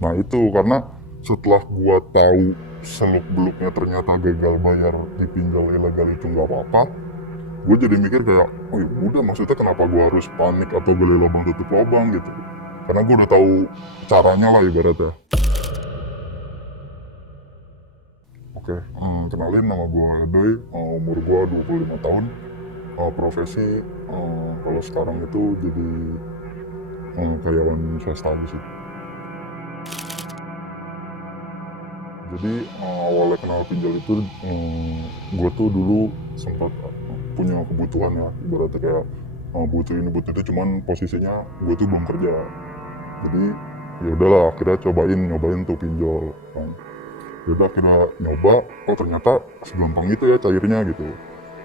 Nah itu karena setelah gua tahu seluk beluknya ternyata gagal bayar di pinjol ilegal itu nggak apa-apa, gue jadi mikir kayak, oh ya udah, maksudnya kenapa gue harus panik atau gali lubang tutup lubang gitu, karena gue udah tahu caranya lah ibaratnya. Oke, kenalin, nama gue Edoy, umur gue 25 tahun, profesi kalau sekarang itu jadi karyawan swasta aja sih. Jadi awalnya kenal pinjol itu, gue tuh dulu sempat punya kebutuhan ya, ibaratnya kayak butuh ini butuh itu, cuman posisinya gue tuh belum kerja. Jadi ya udahlah, akhirnya nyobain tuh pinjol kan. Yaudah akhirnya nyoba, oh ternyata segampang itu ya cairnya gitu.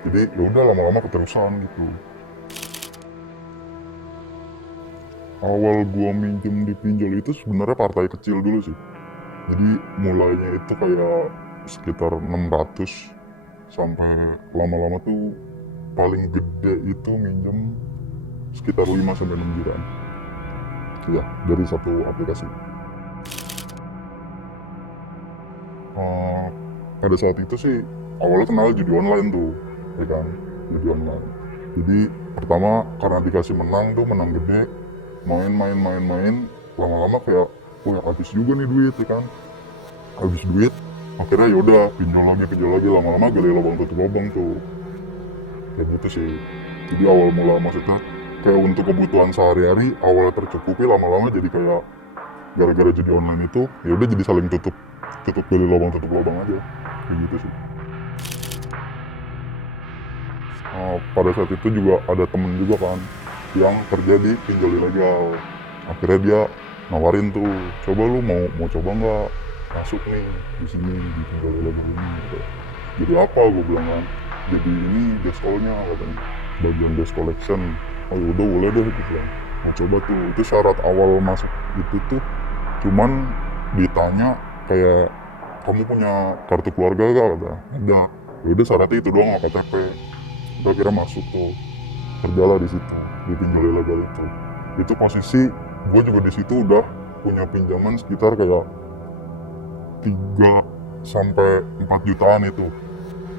Jadi ya udah, lama-lama keterusan gitu. Awal gua minjem di pinjol itu sebenarnya partai kecil dulu sih. Jadi mulainya itu kayak sekitar 600, sampai lama-lama tuh paling gede itu minjem sekitar 5 sampai 6 jutaan. Ya, dari satu aplikasi. Eh, Pada saat itu sih awalnya kenal judi online tuh, ya kan, judi online. Jadi pertama karena dikasih menang tuh, menang gede, main, lama-lama kayak, wah habis juga nih duit, ya kan, habis duit, akhirnya yaudah pinjol lagi, lama-lama gali lubang tutup lubang tuh, kayak gitu sih. Jadi awal mula maksudnya kayak untuk kebutuhan sehari-hari awalnya tercukupi, lama-lama jadi kayak gara-gara judi online itu ya udah jadi saling tutup gali lubang tutup lubang aja, kayak gitu sih. Pada saat itu juga ada temen juga kan yang kerja di pinjol ilegal. Akhirnya dia nawarin tuh, coba lu mau coba nggak masuk nih di sini di pinjol ilegal ini gitu. Jadi apa, gue bilang kan, jadi ini desk-nya katanya, bagian desk collection. Oh yaudah boleh deh gitu kan, mau coba tuh. Itu syarat awal masuk itu tuh cuman ditanya kayak, kamu punya kartu keluarga gak, kata ada. Yaudah syaratnya itu doang, KTP. Udah kira masuk tuh, kerjalah di situ di pinjol ilegal itu posisi gue juga di situ udah punya pinjaman sekitar kayak 3 sampai 4 jutaan itu,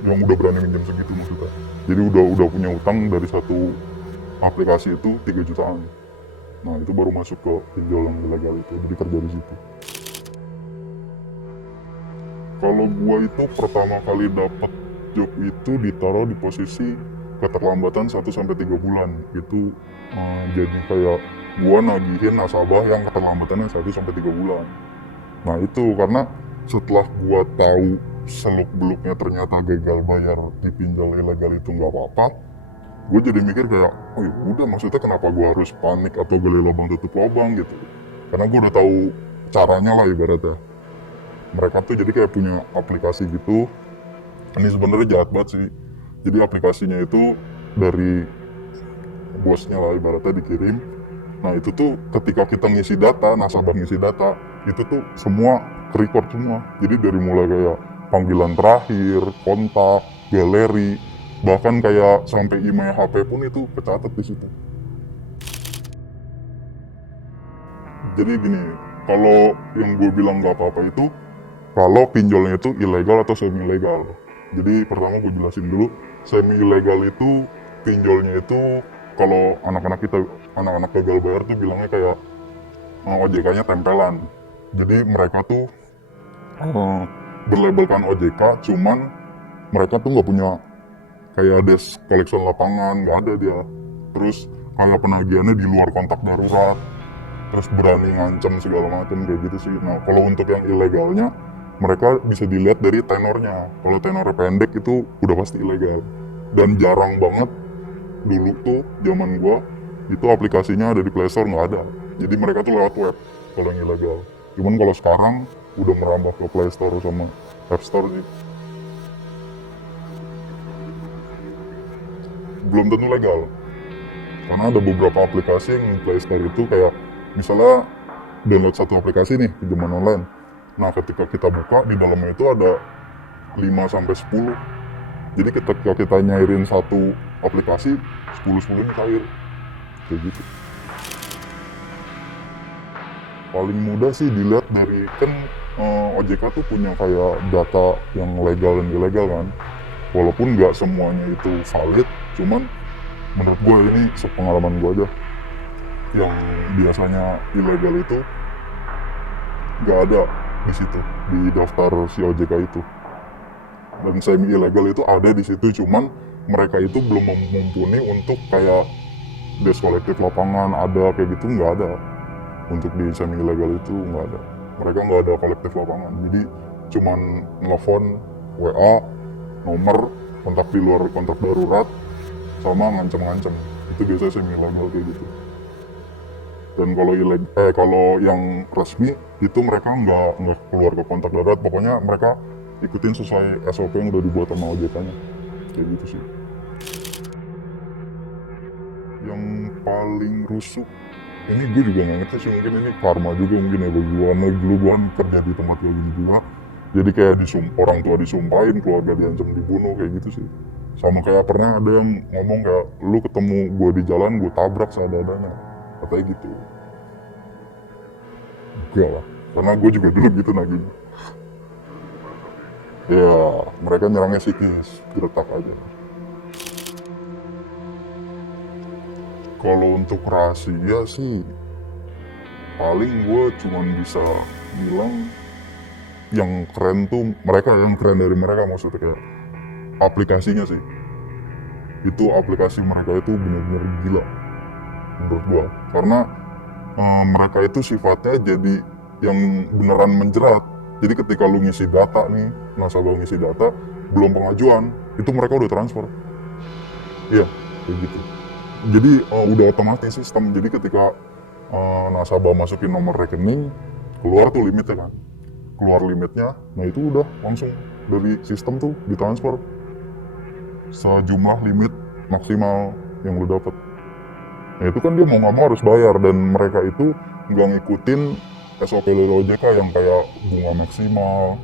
yang udah berani minjem segitu maksudnya. Jadi udah punya utang dari satu aplikasi itu 3 jutaan. Nah itu baru masuk ke pinjol yang ilegal itu, jadi kerja di situ. Kalau gue itu pertama kali dapet job itu ditaruh di posisi keterlambatan 1 sampai 3 bulan. Itu jadi kayak gua nagihin nasabah yang keterlambatannya 1 sampai 3 bulan. Nah itu karena setelah gua tahu seluk beluknya ternyata gagal bayar di pinjol ilegal itu nggak apa-apa, gue jadi mikir kayak, oh ya udah, maksudnya kenapa gua harus panik atau gali lubang tutup lubang gitu, karena gue udah tahu caranya lah ibaratnya. Mereka tuh jadi kayak punya aplikasi gitu. Ini sebenarnya jahat banget sih. Jadi aplikasinya itu dari bosnya lah ibaratnya dikirim. Nah itu tuh ketika kita ngisi data, nasabah ngisi data, itu tuh semua record semua. Jadi dari mulai kayak panggilan terakhir, kontak, galeri, bahkan kayak sampai email HP pun itu kecatat di situ. Jadi gini, kalau yang gue bilang nggak apa-apa itu kalau pinjolnya itu ilegal atau semi ilegal. Jadi pertama gue jelasin dulu, semi ilegal itu pinjolnya itu kalau anak-anak gagal bayar tuh bilangnya kayak OJK-nya tempelan. Jadi mereka tuh berlabelkan OJK, cuman mereka tuh nggak punya kayak desk collection lapangan, nggak ada dia. Terus kayak penagihannya di luar kontak darurat, terus berani ngancem segala macam kayak gitu sih. Nah kalau untuk yang ilegalnya, mereka bisa dilihat dari tenornya. Kalau tenornya pendek itu udah pasti ilegal. Dan jarang banget dulu tuh zaman gua itu aplikasinya ada di Play Store, nggak ada. Jadi mereka tuh lewat web kalau yang ilegal. Cuman kalau sekarang udah merambah ke Play Store sama App Store sih. Belum tentu legal. Karena ada beberapa aplikasi yang Play Store itu kayak misalnya download satu aplikasi nih, pinjaman online. Nah ketika kita buka di dalamnya itu ada 5 sampai 10. Jadi ketika kita nyairin satu aplikasi, 10-10 cair. Kayak gitu. Paling mudah sih dilihat dari kan OJK tuh punya kayak data yang legal dan ilegal kan. Walaupun nggak semuanya itu valid, cuman menurut gue ini sepengalaman gue aja, yang biasanya ilegal itu nggak ada di situ di daftar si OJK itu, dan semi ilegal itu ada di situ, cuman mereka itu belum mumpuni untuk kayak des kolektif lapangan ada kayak gitu, nggak ada. Untuk di semi ilegal itu nggak ada, mereka nggak ada kolektif lapangan, jadi cuman nelfon WA nomor kontak di luar kontak darurat sama ngancem-ngancem, itu biasanya semi ilegal kayak gitu. Dan kalau yang resmi itu mereka nggak keluar ke kontak darurat, pokoknya mereka ikutin sesuai SOP yang udah dibuat sama OJK-nya kayak gitu sih. Yang paling rusuh ini gue juga nggak ngerti sih, mungkin ini karma juga mungkin ya bagi gue, karena dulu gue kan kerja di tempat kayak gini juga, jadi kayak orang tua disumpahin, keluarga diancam dibunuh kayak gitu sih. Sama kayak pernah ada yang ngomong kayak, lu ketemu gue di jalan gue tabrak seadanya, katanya gitu. Enggak lah, karena gue juga dulu gitu naginya. Ya mereka nyerangnya psikis, diretak aja. Kalau untuk rahasia sih paling gue cuman bisa bilang yang keren tuh mereka, yang keren dari mereka maksudnya kayak aplikasinya sih. Itu aplikasi mereka itu bener-bener gila menurut gue, karena mereka itu sifatnya jadi yang beneran menjerat. Jadi ketika lu ngisi data nih, nasabah ngisi data belum pengajuan, itu mereka udah transfer. Iya kayak gitu, jadi udah otomatis sistem. Jadi ketika nasabah masukin nomor rekening, keluar tuh limitnya kan, keluar limitnya, nah itu udah langsung dari sistem tuh ditransfer sejumlah limit maksimal yang lu dapet. Nah itu kan dia mau nggak mau harus bayar, dan mereka itu nggak ngikutin SOP dari OJK yang kayak bunga maksimal,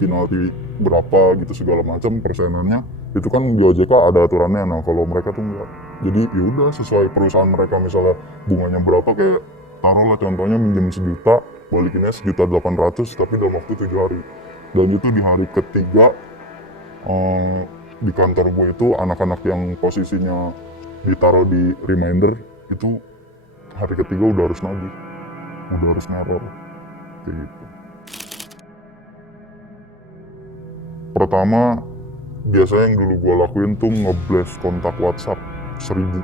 penalti berapa gitu segala macam persenannya. Itu kan di OJK ada aturannya, nah kalau mereka tuh enggak. Jadi yaudah sesuai perusahaan mereka, misalnya bunganya berapa, kayak taruhlah contohnya minjem 1 juta, balikinnya 1.800.000 tapi dalam waktu 7 hari. Dan itu di hari ketiga di kantor gue itu anak-anak yang posisinya ditaruh di reminder itu hari ketiga udah harus nagih, udah harus neror kayak gitu. Pertama biasanya yang dulu gue lakuin tuh nge-blast kontak WhatsApp 1000,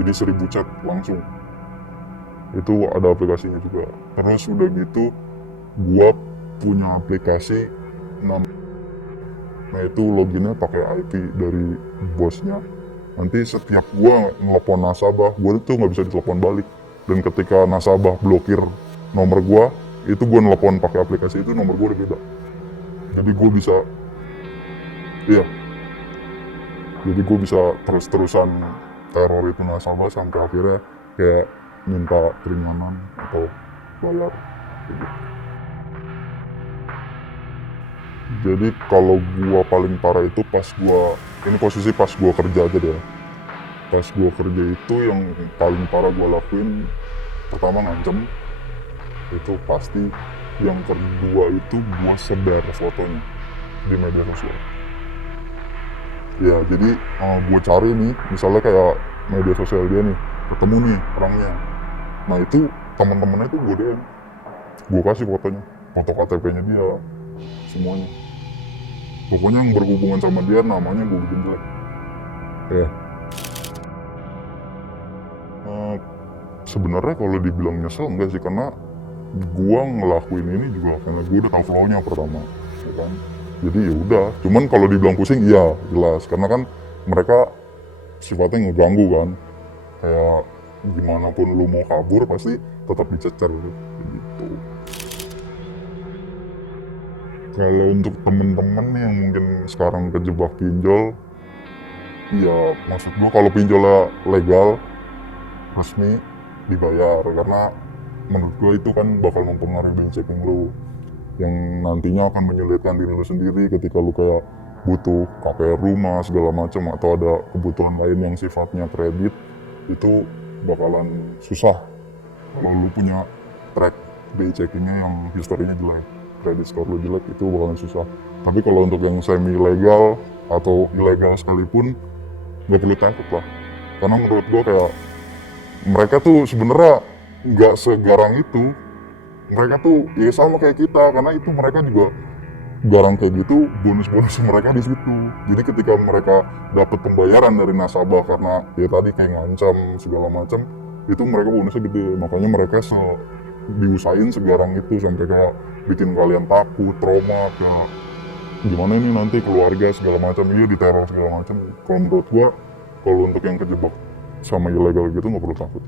jadi 1000 chat langsung. Itu ada aplikasinya juga. Terus udah gitu gue punya aplikasi, nah itu loginnya pakai IP dari bosnya. Nanti setiap gue ngelepon nasabah, gue tuh nggak bisa ditelepon balik. Dan ketika nasabah blokir nomor gue, itu gue nelpon pakai aplikasi itu, nomor gue udah beda. Jadi gue bisa, iya, jadi gue bisa terus-terusan teror itu nasabah sampai akhirnya kayak minta keringanan atau bayar gitu. Jadi kalau gua paling parah itu pas gua, ini posisi pas gua kerja aja deh. Pas gua kerja itu yang paling parah gua lakuin, pertama ngancem, itu pasti. Yang kedua itu gua sebar fotonya di media sosial. Ya jadi gua cari nih, misalnya kayak media sosial dia nih, ketemu nih orangnya. Nah itu teman-temannya itu gua DM, gua kasih fotonya, foto KTP-nya dia, semuanya. Pokoknya yang berhubungan sama dia namanya gue bikin jelek. Ya. Sebenarnya kalau dibilang nyesel enggak sih, karena gue ngelakuin ini juga karena gue udah tahu flow-nya pertama, ya kan. Jadi ya udah. Cuman kalau dibilang pusing, iya jelas, karena kan mereka sifatnya ngeganggu kan. Kayak gimana pun lu mau kabur pasti tetap dicecer gitu. Kalau untuk temen-temen yang mungkin sekarang kejebak pinjol, ya maksud gue kalau pinjolnya legal, resmi, dibayar. Karena menurut gue itu kan bakal mempengaruhi bank checking lu, yang nantinya akan menyulitkan diri lu sendiri ketika lu kayak butuh KPR rumah segala macam, atau ada kebutuhan lain yang sifatnya kredit, itu bakalan susah kalau lu punya track BI checkingnya yang historinya jelek, credit score lu jelek, itu bakalan susah. Tapi kalau untuk yang semi legal atau ilegal sekalipun nggak perlu takut lah, karena menurut gua kayak mereka tuh sebenarnya nggak segarang itu. Mereka tuh ya sama kayak kita, karena itu mereka juga garang kayak gitu, bonus-bonus mereka di situ. Jadi ketika mereka dapat pembayaran dari nasabah karena ya tadi kayak ngancam segala macam, itu mereka bonusnya gede. Makanya mereka diusahain segarang itu sampai kayak bikin kalian takut, trauma, kayak gimana ini nanti keluarga segala macam, iya diteror segala macam. Kalau menurut gua, kalau untuk yang kejebak sama ilegal gitu nggak perlu takut.